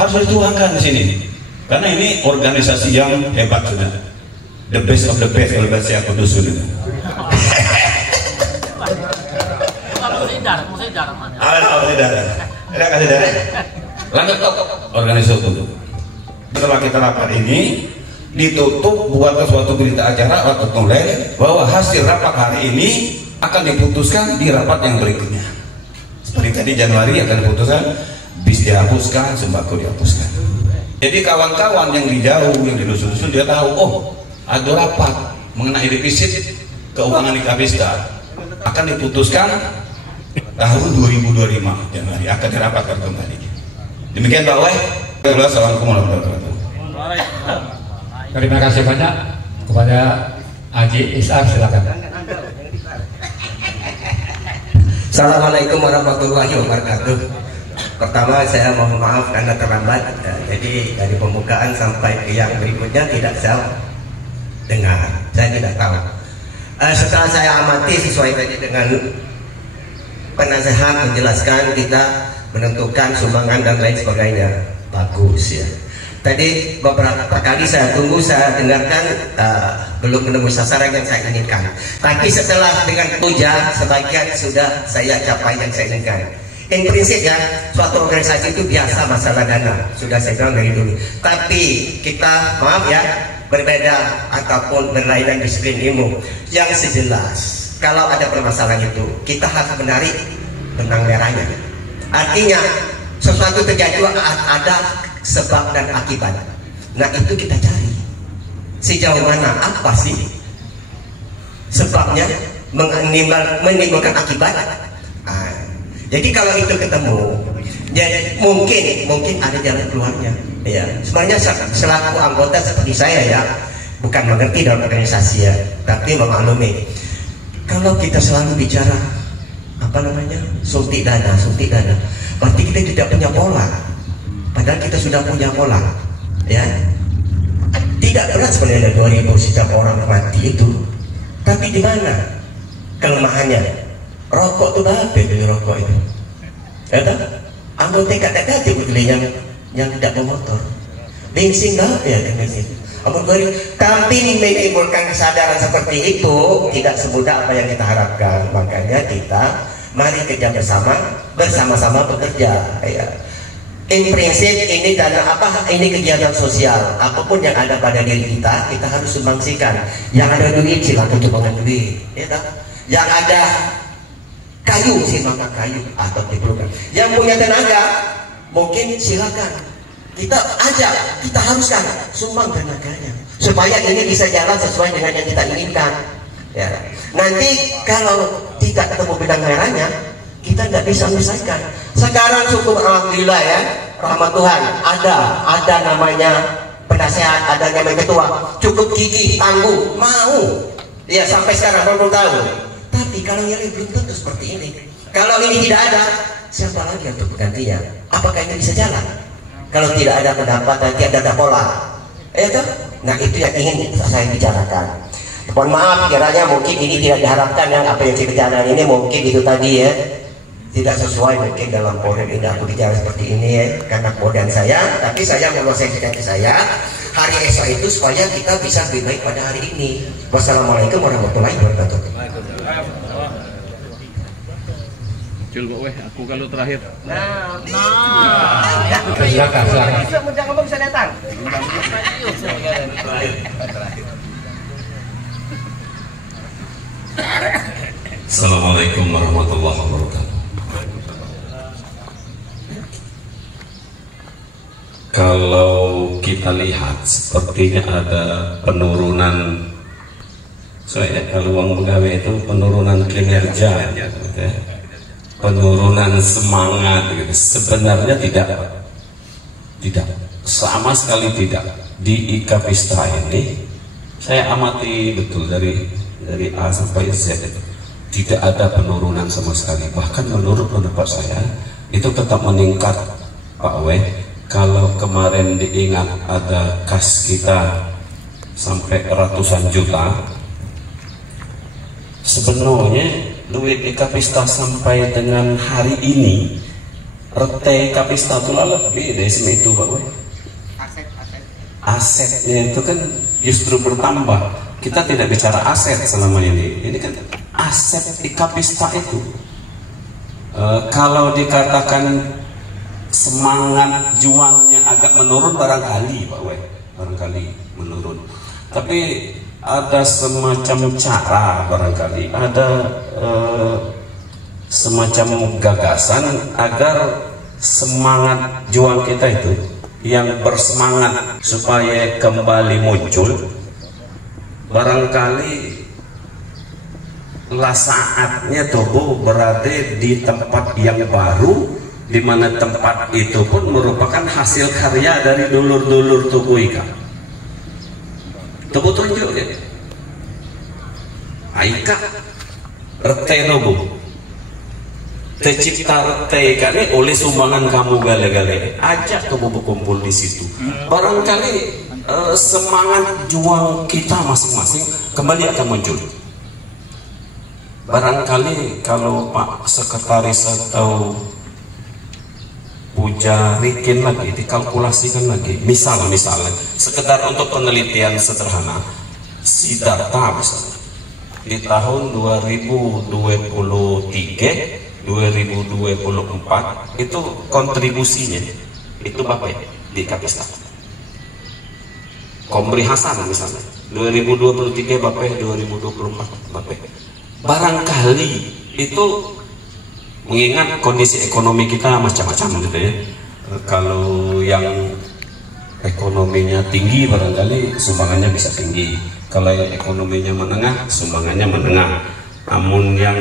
harus dituangkan di sini. Karena ini organisasi yang hebat sudah. The best of the best kalau bahasa aku dusun. Lanjut organisasi itu. Setelah kita rapat ini ditutup buat suatu berita acara atau tulis bahwa hasil rapat hari ini akan diputuskan di rapat yang berikutnya. Seperti tadi Januari akan diputuskan bis dihapuskan, sembako dihapuskan. Jadi kawan-kawan yang di jauh, yang di dusun-dusun dia tahu, oh ada rapat mengenai defisit keuangan di Kapista akan diputuskan tahun 2025 Januari akan dirapatkan kembali. Demikian Pak Wai. Assalamualaikum warahmatullahi wabarakatuh. Terima kasih banyak kepada Haji Ishar, silakan. Assalamualaikum warahmatullahi wabarakatuh. Pertama saya mohon maaf karena terlambat, jadi dari pembukaan sampai ke yang berikutnya tidak saya dengar, saya tidak tahu. Setelah saya amati sesuai tadi dengan penasehat menjelaskan kita menentukan sumbangan dan lain sebagainya, bagus ya. Tadi beberapa kali saya tunggu, saya dengarkan belum menembus sasaran yang saya inginkan. Tapi setelah dengan puja sebagian sudah saya capai yang saya inginkan. In prinsip ya, suatu organisasi itu biasa masalah dana, sudah saya bilang dari dulu. Tapi kita maaf ya, berbeda ataupun berlainan disiplin ilmu. Yang sejelas, kalau ada permasalahan itu, kita harus menarik benang merahnya. Artinya sesuatu terjadi ada sebab dan akibat. Nah itu kita cari sejauh mana, apa sih sebabnya menimbulkan akibat. Jadi kalau itu ketemu, jadi mungkin ada jalan keluarnya. Ya, sebenarnya selaku anggota seperti saya ya, bukan mengerti dalam organisasi ya, tapi memaklumi. Kalau kita selalu bicara apa namanya suntik dana, berarti kita tidak punya pola. Padahal kita sudah punya pola, ya. Tidak berat sebenarnya 2000 setiap orang mati itu, tapi di mana kelemahannya? Rokok tuh berapa beli rokok itu? Ya tak? Anggota kata-kata beli yang tidak bermotor. Bensin berapa ya bensin? Tapi menimbulkan kesadaran seperti itu tidak semudah apa yang kita harapkan. Makanya kita mari kerja bersama-sama bekerja. Ya. In prinsip ini dana apa? Ini kegiatan sosial. Apapun yang ada pada diri kita harus sumbangsikan. Yang ada duit silakan coba duit. Ya tak? Yang ada kayu silakan kayu atau diperlukan. Yang punya tenaga mungkin silakan kita ajak, kita haruskan sumbang tenaganya supaya ini bisa jalan sesuai dengan yang kita inginkan. Ya. Nanti kalau tidak ketemu benang merahnya, kita tidak bisa menyelesaikan. Sekarang cukup alhamdulillah ya, rahmat Tuhan ada namanya penasehat, ada namanya ketua, cukup gigih, tangguh, mau. Ya sampai sekarang 20 tahun. Tapi kalau yang belum tentu seperti ini. Kalau ini tidak ada, siapa lagi untuk menggantinya? Apakah ini bisa jalan? Kalau tidak ada pendapat, nanti ada pola. Nah itu yang ingin saya bicarakan. Mohon maaf, kiranya mungkin ini tidak diharapkan yang apa yang saya bicarakan ini mungkin itu tadi ya. Tidak sesuai mungkin dalam pola ini aku bicara seperti ini ya, karena kemudian saya. Tapi saya melosengkan saya hari esok itu supaya kita bisa lebih baik pada hari ini. Wassalamualaikum warahmatullahi wabarakatuh. Cul weh, aku kalau terakhir. Silakan. Bisa ngomong bisa datang. Assalamualaikum warahmatullahi wabarakatuh. Kalau kita lihat sepertinya ada penurunan, kalau uang pegawai itu penurunan kinerja, gitu ya. Penurunan semangat, gitu. Sebenarnya tidak sama sekali tidak. Di Ikapista ini saya amati betul dari A sampai Z tidak ada penurunan sama sekali. Bahkan menurut pendapat saya itu tetap meningkat, Pak W. Kalau kemarin diingat ada kas kita sampai ratusan juta, sebenarnya duit Ikapista sampai dengan hari ini Rete Kapista itu lebih dari itu Pak Wei. Asetnya itu kan justru bertambah. Kita tidak bicara aset selama ini. Ini kan aset di Kapista itu. Kalau dikatakan semangat juangnya agak menurun barangkali Pak Wei, barangkali menurun. Tapi ada semacam cara barangkali, ada semacam gagasan agar semangat juang kita itu yang bersemangat supaya kembali muncul. Barangkali lah saatnya Tobo berada di tempat yang baru, di mana tempat itu pun merupakan hasil karya dari dulur-dulur Tobo Ika. Tobo tunjuk ya, Aika Rete Tobo tercipta Rete kali oleh sumbangan kamu gale-gale, ajak Tobo berkumpul di situ. Barangkali semangat juang kita masing-masing kembali akan muncul. Barangkali kalau Pak Sekretaris atau Pujarikin lagi dikalkulasikan lagi, misalnya sekedar untuk penelitian sederhana, Siddhartha misalnya di tahun 2023 2024 itu kontribusinya itu Bapak di Kapista. Komri Hasan misalnya 2023 Bapak, 2024 Bapak. Barangkali itu mengingat kondisi ekonomi kita macam-macam gitu ya. Kalau yang ekonominya tinggi barangkali sumbangannya bisa tinggi. Kalau yang ekonominya menengah sumbangannya menengah. Namun yang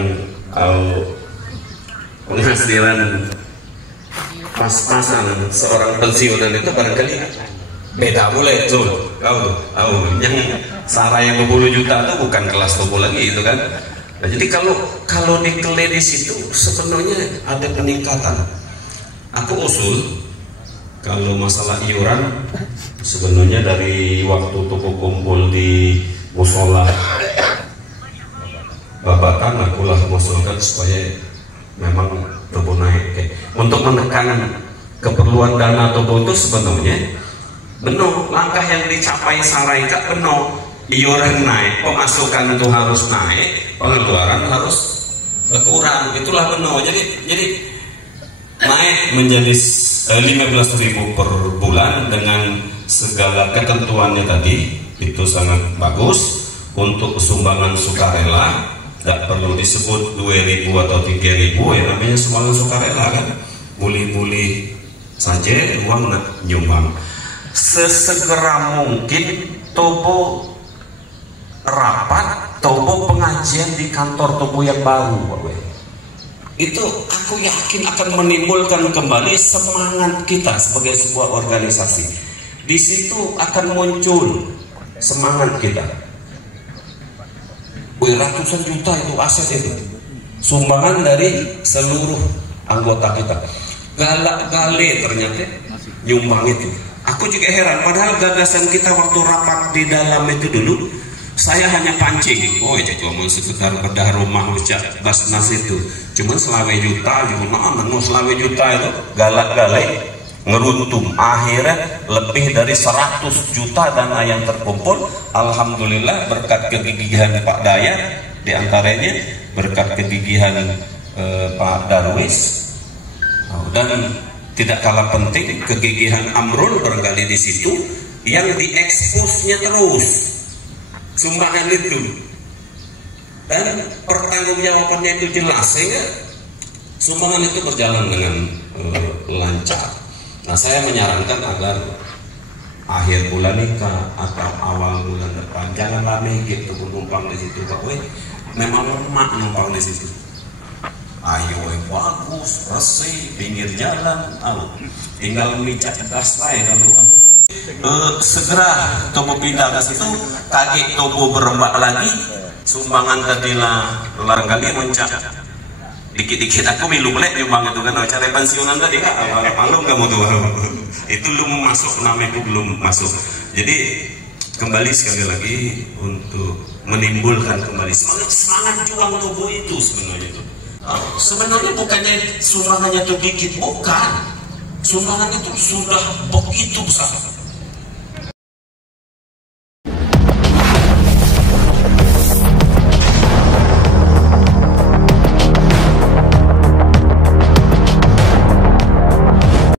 penghasilan pas-pasan seorang pensiunan itu barangkali beda boleh tuh. Kau yang Sarah yang 20 juta itu bukan kelas Tobo lagi itu kan. Nah, jadi kalau dikele di situ sebenarnya ada peningkatan. Aku usul kalau masalah iuran sebenarnya dari waktu Tobo kumpul di musola Babakan, akulah mengusulkan supaya memang Tobo naik. Untuk menekan keperluan dana Tobo itu sebenarnya benar langkah yang dicapai Saraika benar. Iuran naik, pemasukan itu harus naik, pengeluaran harus berkurang. Itulah benar. Jadi naik menjadi 15.000 per bulan dengan segala ketentuannya tadi itu sangat bagus. Untuk sumbangan sukarela tidak perlu disebut 2.000 atau 3.000 ya, namanya sumbangan sukarela kan. Boleh-boleh saja uang nyumbang. Sesegera mungkin Tobo rapat, Tobo pengajian di kantor Tobo yang baru, itu aku yakin akan menimbulkan kembali semangat kita sebagai sebuah organisasi. Di situ akan muncul semangat kita. Ratusan juta itu aset itu, sumbangan dari seluruh anggota kita. Galak-gale ternyata nyumbang itu. Aku juga heran, padahal gagasan kita waktu rapat di dalam itu dulu. Saya hanya pancing, itu cuma sekitar bedah rumah ucap Basnas itu, cuma selawe juta, selawe juta itu galak-galak ngeruntum. Akhirnya lebih dari 100 juta dana yang terkumpul. Alhamdulillah berkat kegigihan Pak Dayat, diantaranya berkat kegigihan Pak Darwis, dan tidak kalah penting kegigihan Amrul barangkali di situ yang dieksposnya terus sumbangan itu, dan pertanggungjawabannya itu jelas sehingga sumbangan itu berjalan dengan lancar. Nah, saya menyarankan agar akhir bulan ini atau awal bulan depan jangan lama gitu numpang di situ Pak. Memang lemak numpang di situ. Ayo bagus, bersih, pinggir jalan, tinggal micat gas lah kalau segera Tobo pindah ke situ, kaki Tobo berembak lagi, sumbangan tadilah barangkali muncak dikit-dikit. Aku milu belek nyumbang itu kan, cara pensiunan tadi kan, malum kamu tuh, itu belum masuk, namanya itu belum masuk. Jadi kembali sekali lagi untuk menimbulkan kembali semangat juang Tobo itu sebenarnya itu. Sebenarnya bukannya sumbangannya itu dikit, bukan. Sumbangannya itu sudah begitu besar.